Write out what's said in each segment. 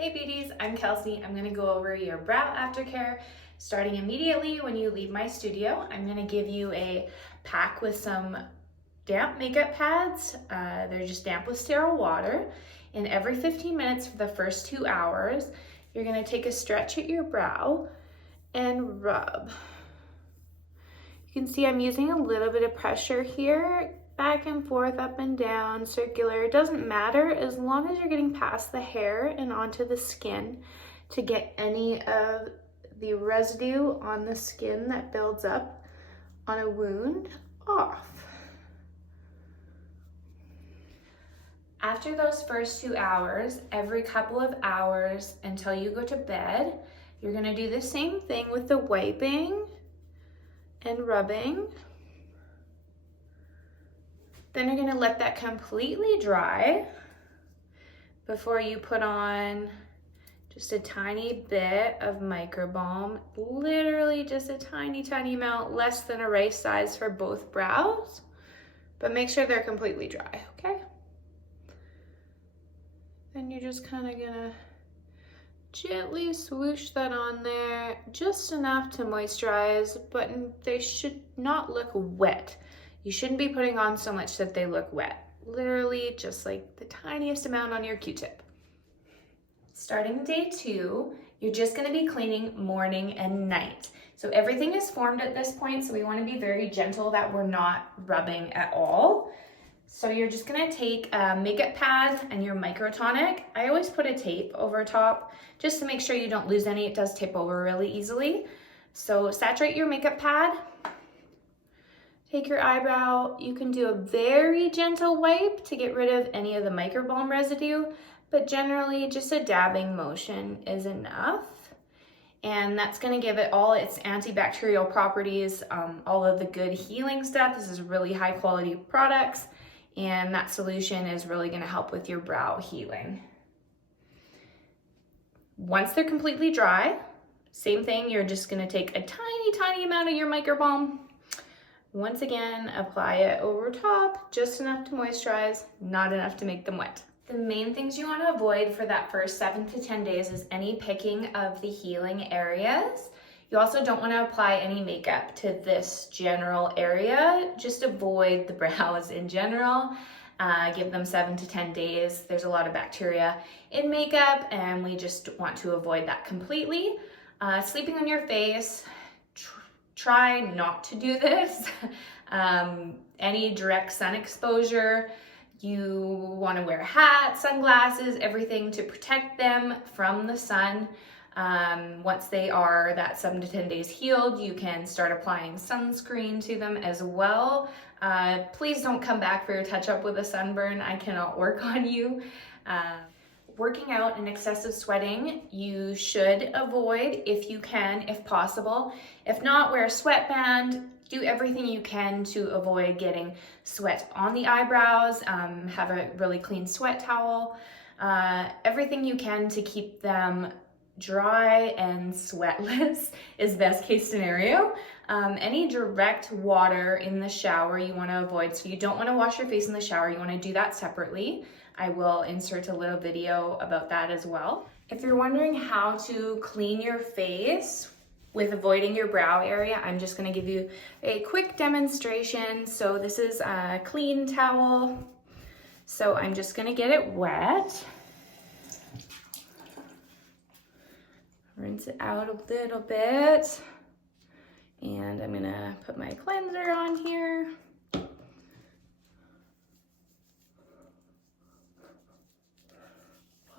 Hey beauties, I'm Kelsey. I'm gonna go over your brow aftercare starting immediately when you leave my studio. I'm gonna give you a pack with some damp makeup pads. They're just damp with sterile water. And every 15 minutes for the first 2 hours, you're gonna take a stretch at your brow and rub. You can see I'm using a little bit of pressure here, back and forth, up and down, circular. It doesn't matter as long as you're getting past the hair and onto the skin to get any of the residue on the skin that builds up on a wound off. After those first 2 hours, every couple of hours until you go to bed, you're gonna do the same thing with the wiping and rubbing. Then you're gonna let that completely dry before you put on just a tiny bit of Microbalm, literally just a tiny, tiny amount, less than a rice size for both brows, but make sure they're completely dry, okay? Then you're just kind of gonna gently swoosh that on there, just enough to moisturize, but they should not look wet. You shouldn't be putting on so much that they look wet. Literally just like the tiniest amount on your Q-tip. Starting day 2, you're just gonna be cleaning morning and night. So everything is formed at this point, so we wanna be very gentle that we're not rubbing at all. So you're just gonna take a makeup pad and your Microtonic. I always put a tape over top just to make sure you don't lose any. It does tip over really easily. So saturate your makeup pad. Take your eyebrow. You can do a very gentle wipe to get rid of any of the Microbalm residue, but generally just a dabbing motion is enough. And that's gonna give it all its antibacterial properties, all of the good healing stuff. This is really high quality products, and that solution is really gonna help with your brow healing. Once they're completely dry, same thing, you're just gonna take a tiny, tiny amount of your Microbalm. Once again, apply it over top, just enough to moisturize, not enough to make them wet. The main things you want to avoid for that first 7 to 10 days is any picking of the healing areas. You also don't want to apply any makeup to this general area. Just avoid the brows in general. Give them 7 to 10 days. There's a lot of bacteria in makeup and we just want to avoid that completely. Sleeping on your face, try not to do this. Any direct sun exposure, you want to wear hats, sunglasses, everything to protect them from the sun. Once they are that 7 to 10 days healed, you can start applying sunscreen to them as well. Please don't come back for your touch-up with a sunburn. I cannot work on you. Working out and excessive sweating, you should avoid if you can, if possible. If not, wear a sweatband. Do everything you can to avoid getting sweat on the eyebrows. Have a really clean sweat towel. Everything you can to keep them dry and sweatless is best case scenario. Any direct water in the shower you want to avoid. So you don't want to wash your face in the shower. You want to do that separately. I will insert a little video about that as well. If you're wondering how to clean your face with avoiding your brow area, I'm just gonna give you a quick demonstration. So this is a clean towel. So I'm just gonna get it wet. Rinse it out a little bit. And I'm gonna put my cleanser on here.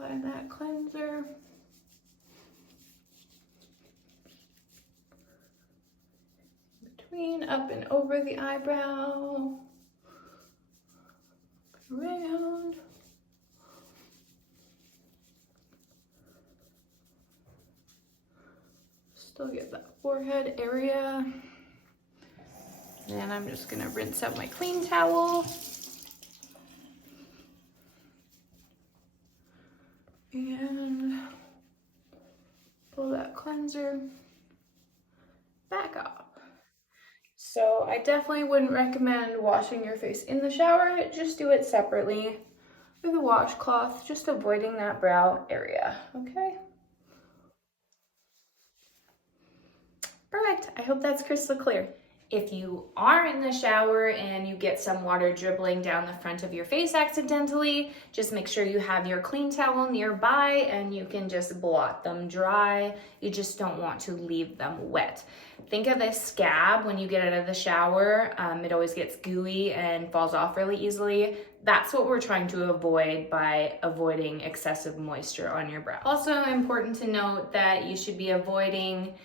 Apply that cleanser. Between, up and over the eyebrow. Around. Still get that forehead area. And I'm just gonna rinse out my clean towel. And pull that cleanser back up. So I definitely wouldn't recommend washing your face in the shower, just do it separately. with a washcloth, just avoiding that brow area, okay? Perfect, I hope that's crystal clear. If you are in the shower and you get some water dribbling down the front of your face accidentally, just make sure you have your clean towel nearby and you can just blot them dry. You just don't want to leave them wet. Think of a scab when you get out of the shower. It always gets gooey and falls off really easily. That's what we're trying to avoid by avoiding excessive moisture on your brow. Also important to note that you should be avoiding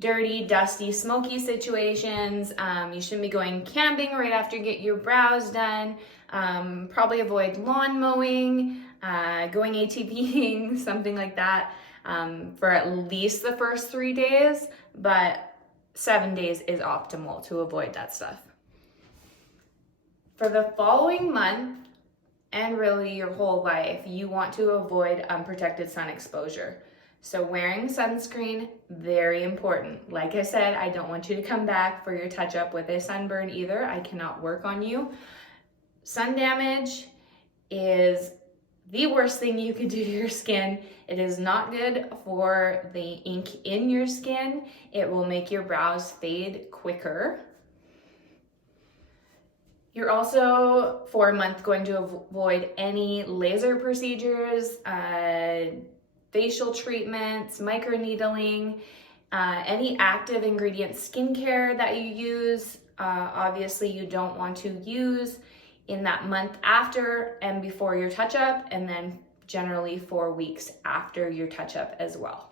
dirty, dusty, smoky situations. You shouldn't be going camping right after you get your brows done. Probably avoid lawn mowing, going ATVing, something like that, for at least the first 3 days, but 7 days is optimal to avoid that stuff. For the following month, and really your whole life, you want to avoid unprotected sun exposure. So wearing sunscreen, very important. Like I said, I don't want you to come back for your touch-up with a sunburn either. I cannot work on you. Sun damage is the worst thing you could do to your skin. It is not good for the ink in your skin. It will make your brows fade quicker. You're also, for a month, going to avoid any laser procedures, facial treatments, microneedling, any active ingredient skincare that you use. Obviously, you don't want to use in that month after and before your touch-up, and then generally 4 weeks after your touch-up as well.